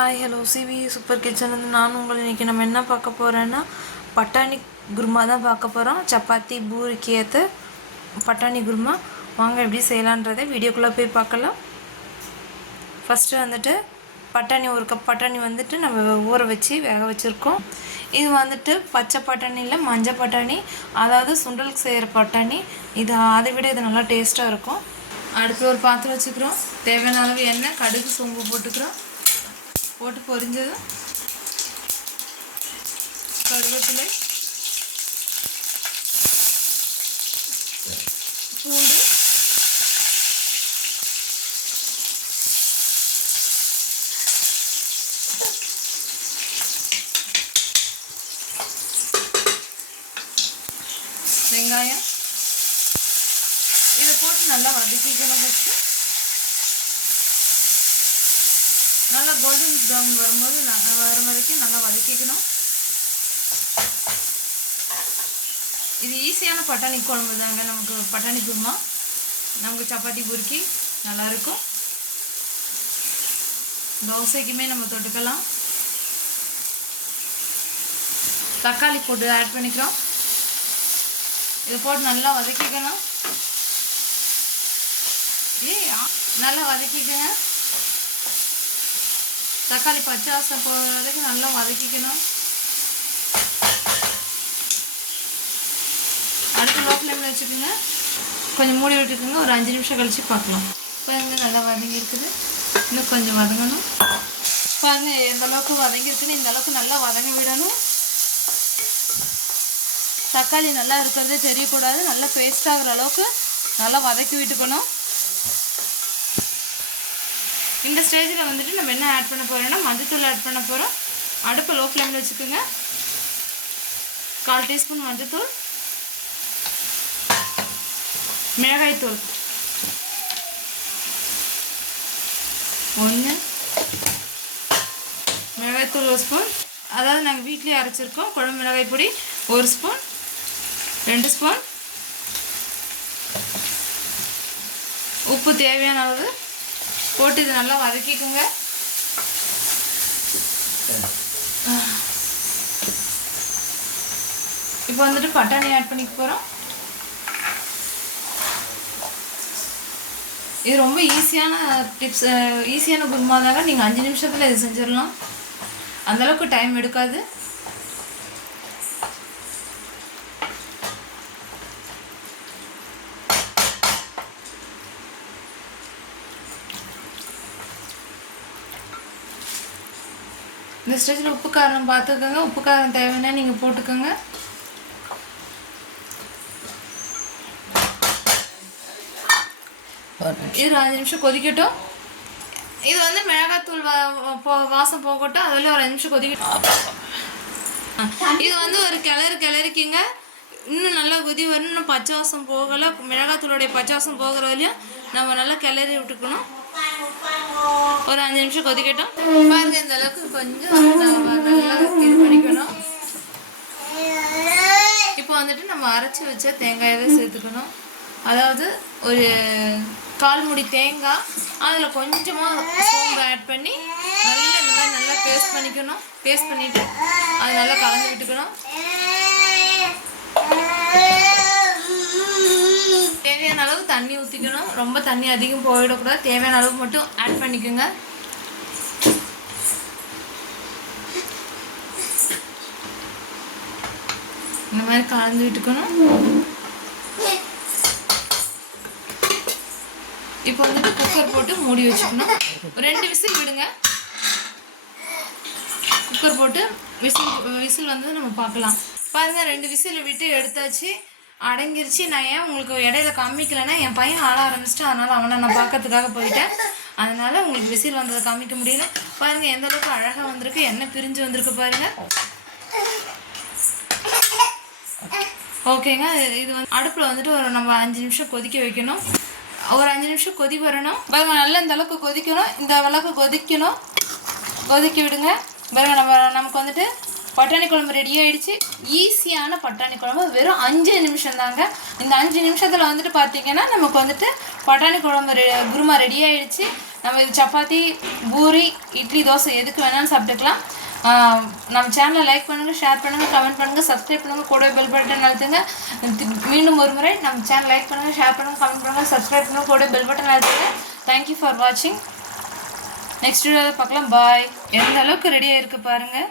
Hi hello சிவி super kitchen வந்து நான் உங்களை இன்றைக்கி நம்ம என்ன பார்க்க போகிறோன்னா பட்டாணி குருமா தான் பார்க்க போகிறோம். சப்பாத்தி பூரிக்கு ஏற்ற பட்டாணி குருமா வாங்க எப்படி செய்யலான்றதை வீடியோக்குள்ளே போய் பார்க்கலாம். ஃபஸ்ட்டு வந்துட்டு பட்டாணி ஒரு கப் பட்டாணி வந்துட்டு நம்ம ஊற வச்சு வேக வச்சுருக்கோம். இது வந்துட்டு பச்சை பட்டாணி இல்லை மஞ்சள் பட்டாணி, அதாவது சுண்டலுக்கு செய்கிற பட்டாணி. அதை விட இது நல்லா டேஸ்ட்டாக இருக்கும். அடுத்து ஒரு பாத்திரம் வச்சுக்கிறோம். தேவையான அளவு எண்ணெய், கடுகு, சோம்பு போட்டுக்கிறோம். போட்டு பொரிஞ்சதும் கருவேப்பிலை, பூண்டு, வெங்காயம் இதை போட்டு நல்லா வதக்கிக்கணும். ஃபஸ்ட்டு நல்லா கோல்டன் ப்ரௌன் வரும்போது வர வரைக்கும் நல்லா வதக்கிக்கணும். இது ஈஸியான பட்டாணி குழம்பு தாங்க. நமக்கு பட்டாணி குருமா நமக்கு சப்பாத்தி பூரிக்கு நல்லாயிருக்கும். தோசைக்குமே நம்ம தொட்டுக்கலாம். தக்காளி போட்டு ஆட் பண்ணிக்கிறோம். இதை போட்டு நல்லா வதக்கிக்கணும். நல்லா வதக்கிக்கங்க. தக்காளி பச்சை வாசனை போகிற வரைக்கும் நல்லா வதக்கிக்கணும். அடுத்து லோ ஃப்ளேமில் வச்சுக்கோங்க. கொஞ்சம் மூடி விட்டுக்கோங்க. ஒரு 5 நிமிஷம் கழித்து பார்க்கலாம். பாருங்கள் நல்லா வதங்கி இருக்குது. இன்னும் கொஞ்சம் வதங்கணும். பாருங்கள் எந்த அளவுக்கு வதங்கியிருக்குன்னு இந்த அளவுக்கு நல்லா வதங்க விடணும். தக்காளி நல்லா இருக்கிறது தெரியக்கூடாது. நல்லா பேஸ்ட் ஆகிற அளவுக்கு நல்லா வதக்கி விட்டுக்கணும். இந்த ஸ்டேஜில் வந்துட்டு நம்ம என்ன ஆட் பண்ண போகிறோம்னா மஞ்சத்தூள் ஆட் பண்ண போகிறோம். அடுப்பை லோ ஃப்ளேமில் வச்சுக்கோங்க. 1/4 டீஸ்பூன் மஞ்சத்தூள், மிளகாய்த்தூள் 1, மிளகாய்த்தூள் 1 ஸ்பூன், அதாவது நாங்கள் வீட்லேயே அரைச்சிருக்கோம். குழம்பு மிளகாய் பொடி 1 ஸ்பூன், 2 ஸ்பூன், உப்பு தேவையான அளவு போட்டு இது நல்லா வதக்கிக்குங்க. இப்போ வந்துட்டு பட்டாணி ஆட் பண்ணிக்க போகிறோம். இது ரொம்ப ஈஸியான டிப்ஸ், ஈஸியான குருமா தாங்க. நீங்கள் 5 நிமிஷத்தில் இது செஞ்சிடலாம். அந்தளவுக்கு டைம் எடுக்காது. இந்த ஸ்டேஜில் உப்பு காரம் பார்த்துக்கோங்க. உப்பு காரம் தேவைன்னா நீங்கள் போட்டுக்கோங்க. இது 5 நிமிஷம் கொதிக்கட்டும். இது வந்து மிளகாத்தூள் வாசம் போகட்டும். அதில் ஒரு 5 நிமிஷம் கொதிக்கட்டும். இது வந்து ஒரு கிளறிக்கிங்க. இன்னும் நல்லா கொதி வரணும். இன்னும் பச்சை வாசம் போகலை. மிளகாத்தூளுடைய பச்சை வாசம் போகிற வரையும் நம்ம நல்லா கிளறி விட்டுக்கணும். ஒரு 5 நிமிஷம் கொதிக்கட்டும். பாருங்க இந்த அளவுக்கு கொஞ்சம் நல்லா இது பண்ணிக்கணும். இப்போ வந்துட்டு நம்ம அரைச்சி வச்ச தேங்காயை சேர்த்துக்கணும். அதாவது ஒரு 1/4 மூடி தேங்காய், அதில் கொஞ்சமாக சோம்பு ஆட் பண்ணி நல்லா இந்த மாதிரி நல்லா பேஸ்ட் பண்ணிக்கணும். பேஸ்ட் பண்ணிவிட்டு அதை நல்லா கலந்து விட்டுக்கணும். தேவையான அளவு தண்ணி ஊற்றிக்கணும். ரொம்ப தண்ணி அதிகம் போயிடக்கூடாது. தேவையான அளவு மட்டும் ஆட் பண்ணிக்கோங்க. இந்த மாதிரி கலந்து விட்டுக்கணும். இப்போ வந்துட்டு குக்கர் போட்டு மூடி வச்சுக்கணும். 2 விசில் விடுங்க. குக்கர் போட்டு விசில் வந்தது நம்ம பார்க்கலாம். பாருங்கள் 2 விசில் விட்டு எடுத்தாச்சு. அடங்கிருச்சு. நான் ஏன் உங்களுக்கு இடையில காமிக்கலைன்னா என் பையன் ஆட ஆரம்பிச்சிட்டு, அதனால் அவனை நான் பார்க்கறதுக்காக போயிட்டேன். அதனால் உங்களுக்கு விசில் வந்ததை காமிக்க முடியல. பாருங்கள் எந்த அளவுக்கு அழகாக வந்திருக்கு. எண்ணெய் பிரிஞ்சு வந்திருக்கு பாருங்கள். ஓகேங்க. இது வந்து அடுப்பில் வந்துட்டு நம்ம 5 நிமிஷம் கொதிக்க வைக்கணும். ஒரு 5 நிமிஷம் கொதி வரணும். பாருங்கள் நல்லா இந்த அளவுக்கு கொதிக்கணும். இந்த அளவுக்கு கொதிக்க விடுங்க. பாருங்கள் நமக்கு வந்துட்டு பட்டாணி குழம்பு ரெடி ஆகிடுச்சு. ஈஸியான பட்டாணி குழம்பு வெறும் 5 நிமிஷம் தாங்க. இந்த 5 நிமிஷத்தில் வந்துட்டு பார்த்தீங்கன்னா நமக்கு வந்துட்டு பட்டாணி குழம்பு குருமா ரெடி ஆகிடுச்சு. நம்ம இது சப்பாத்தி, பூரி, இட்லி, தோசை எதுக்கு வேணாலும் சாப்பிட்டுக்கலாம். நம்ம சேனலை லைக் பண்ணுங்கள், ஷேர் பண்ணுங்கள், கமெண்ட் பண்ணுங்கள், சப்ஸ்கிரைப் பண்ணுங்கள், கூட பெல் பட்டன் அழுத்துங்க. மீண்டும் ஒரு முறை நம்ம சேனல் லைக் பண்ணுங்கள், ஷேர் பண்ணுங்கள், கமெண்ட் பண்ணுங்கள், சப்ஸ்கிரைப் பண்ணுங்கள், கூட பெல் பட்டன் அழுத்துங்க. தேங்க்யூ ஃபார் வாட்சிங். நெக்ஸ்ட் வீடியோவில் பார்க்கலாம். பாய். எந்த அளவுக்கு ரெடியாக இருக்குது பாருங்கள்.